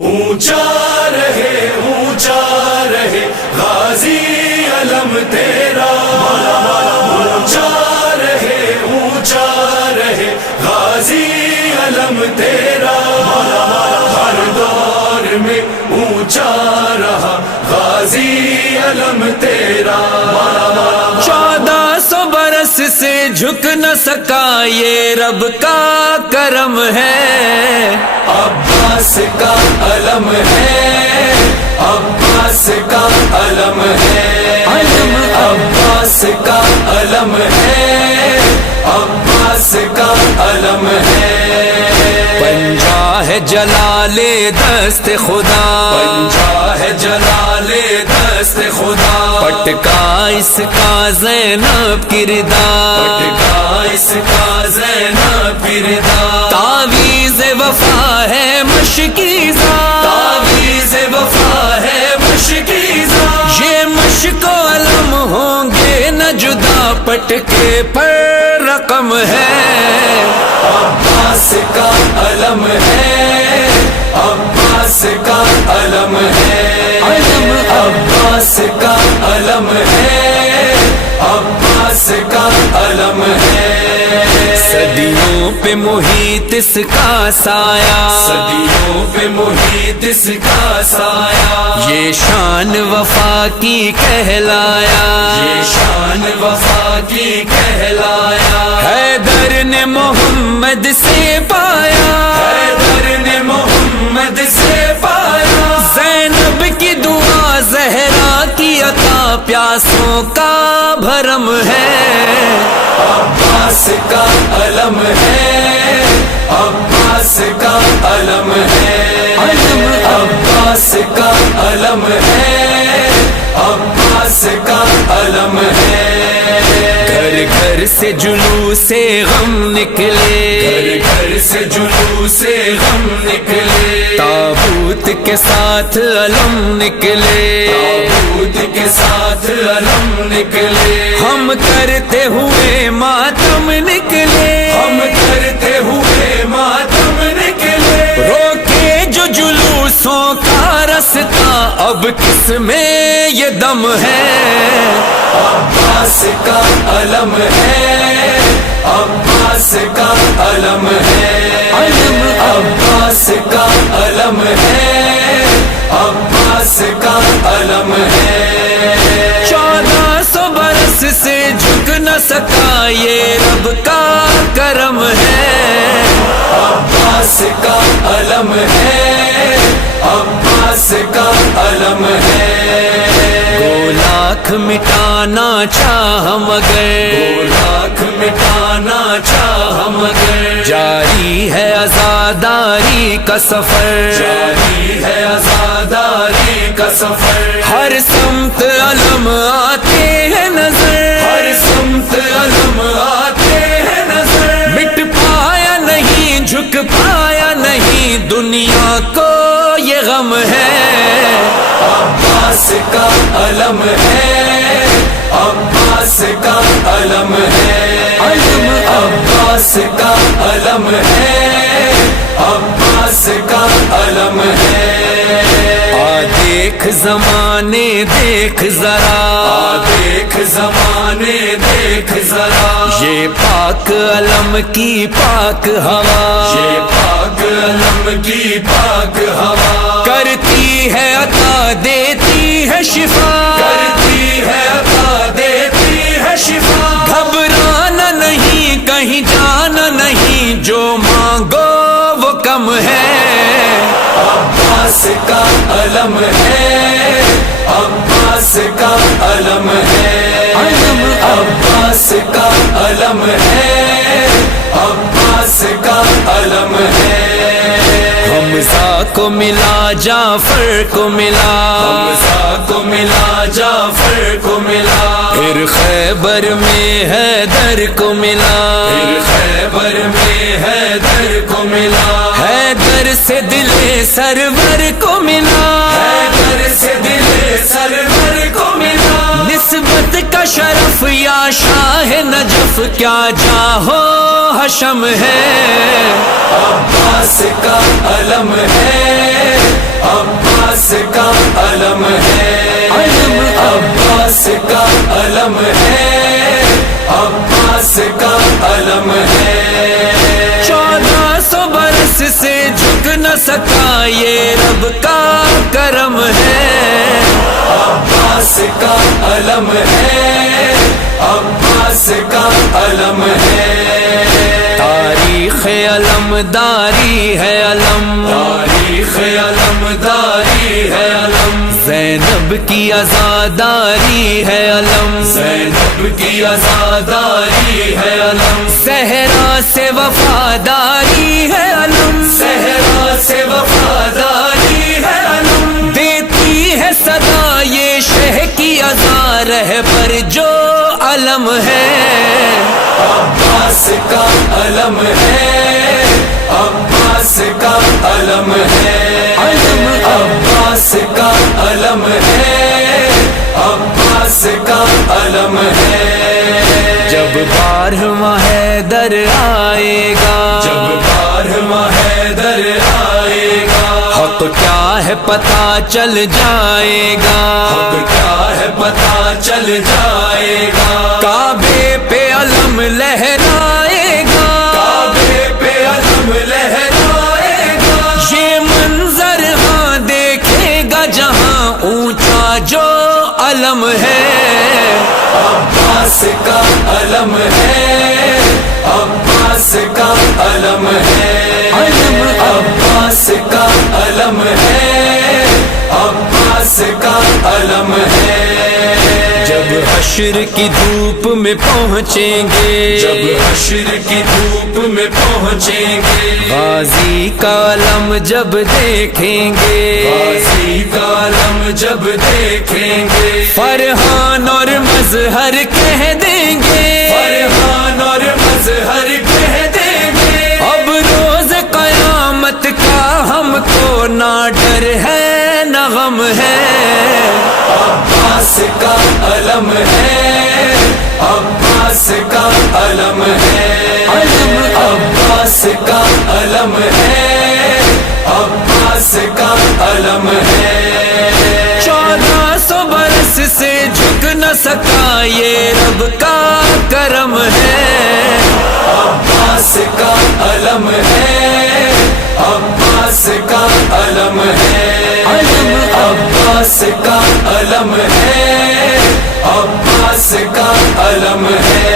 اونچا رہے غازی علم تیرا، اونچا رہے غازی علم تیرا، ہر دور میں اونچا رہا غازی علم تیرا۔ 1400 برس سے جھک نہ سکا یہ رب کا کرم ہے، عباس کا علم ہے، عباس کا علم ہے، عباس کا علم ہے، عباس کا علم ہے۔ پنجا ہے جلال دست خدا، پنجا ہے جلال دست خدا، پٹکا اس کا زینب کردار، پٹکا اس کا زینب کردار، تعویذ وفا ہے مشکیزہ، تعویذ وفا ہے مشکیزہ، یہ مشک و علم ہوں گے نہ جدا، پٹکے پر رقم ہے، عباس کا علم ہے، عباس کا علم ہے، عباس کا علم ہے، عباس کا علم ہے۔ صدیوں پہ محیط اس کا سایہ، صدیوں پہ محیط اس کا سایہ، یہ شان وفا کی کہلایا، یہ شان وفا کی کہلایا، حیدر نے محمد سے پایا، حیدر نے محمد سے پایا، زینب کی دعا زہرا کی عطا، پیاسوں کا بھرم ہے، عباس کا علم ہے، عباس کا علم ہے، عباس کا علم ہے، عباس کا علم ہے۔ گھر گھر سے جلوس غم نکلے، گھر گھر سے جلوس غم نکلے، تابوت کے ساتھ علم نکلے، تابوت کے ساتھ علم نکلے، ہم کرتے ہوئے ماتم نکلے، ہم کرتے ہوئے ماتم نکلے، روکے جو جلوسوں کا رستہ، اب کس میں یہ دم ہے، عباس کا علم ہے، عباس کا علم ہے، عباس کا علم ہے، عباس کا علم ہے۔ 1400 برس سے جھک نہ سکا یہ رب کا کرم ہے، عباس کا علم ہے، عباس کا علم ہے۔ گو لاکھ مٹانا چاہ مگر، لاکھ مٹانا چاہ مگر، جاری ہے عزاداری کا سفر، جاری ہے عزاداری کا سفر، ہر سمت علم آتے ہیں نظر، ہر سمت علم آتے ہیں نظر، مٹ پایا نہیں جھک پایا نہیں، دنیا کو یہ غم ہے، عباس کا علم ہے، عباس کا علم ہے، عباس کا علم ہے، عباس کا علم ہے۔ دیکھ زمانے دیکھ ذرا، دیکھ زمانے دیکھ ذرا، یہ پاک علم کی پاک ہوا، یہ پاک علم کی پاک ہوا، کرتی ہے عطا دیتی ہے شفا، کرتی ہے عطا دیتی ہے شفا، گھبرانا نہیں کہیں جانا نہیں، جو مانگو وہ کم ہے، عباس کا علم ہے، عباس کا علم ہے، عباس کا علم ہے، عباس کا علم ہے۔ حمزہ کو ملا جعفر کو ملا، حمزہ کو ملا جعفر کو ملا، پھر خیبر میں حیدر کو ملا، پھر خیبر میں حیدر کو ملا، حیدر سے دل سرور کو ملا، حیدر سے دل سرور کو ملا، نسبت کا شرف یا شاہ نجف کیا جاہو حشم ہے، عباس کا علم ہے، عباس کا علم ہے، عباس کا علم ہے، عباس کا علم ہے۔ 1400 برس سے جھک نہ سکا یہ رب کا کرم ہے، عباس کا علم ہے، عباس کا علم ہے۔ تاریخ علمداری ہے علم، تاریخ علمداری ہے علم، زینب کی عزاداری ہے علم، زینب کی عزاداری ہے علم، صحرا سے وفاداری ہے علم، صحرا سے وفاداری ہے علم، دیتی ہے صدا یہ شہ کی عزا رہبر جو علم ہے، عباس کا علم ہے، عباس کا علم ہے، عباس کا علم ہے، عباس کا علم ہے۔ جب 12واں حیدر آئے گا، جب 12واں حیدر آئے گا، حق کیا ہے پتہ چل جائے گا، حق کیا ہے پتہ چل جائے گا، کعبے پہ علم لہرائے گا، کعبے پہ علم لہرائے گا، یہ منظر ہاں دیکھے گا جہاں اونچا جو علم ہے، عباس کا علم ہے، عباس کا علم ہے، عباس کا علم ہے، عباس کا علم ہے۔ جب حشر کی دھوپ میں پہنچیں گے، جب حشر کی دھوپ میں پہنچیں گے، غازی کا علم جب دیکھیں گے، غازی کا علم جب دیکھیں گے، فرحان اور مظہر کہہ دیں گے، فرحان اور مظہر کہہ دیں گے، اب روز قیامت کا ہم کو نہ ڈر ہے نہ غم ہے، عباس کا علم ہے، عباس کا علم ہے، عباس کا علم ہے، عباس کا علم ہے۔ 1400 برس سے جھک نہ سکا یہ رب کا کرم ہے، عباس کا علم ہے، عباس کا علم ہے، عباس کا علم ہے، عباس کا علم ہے۔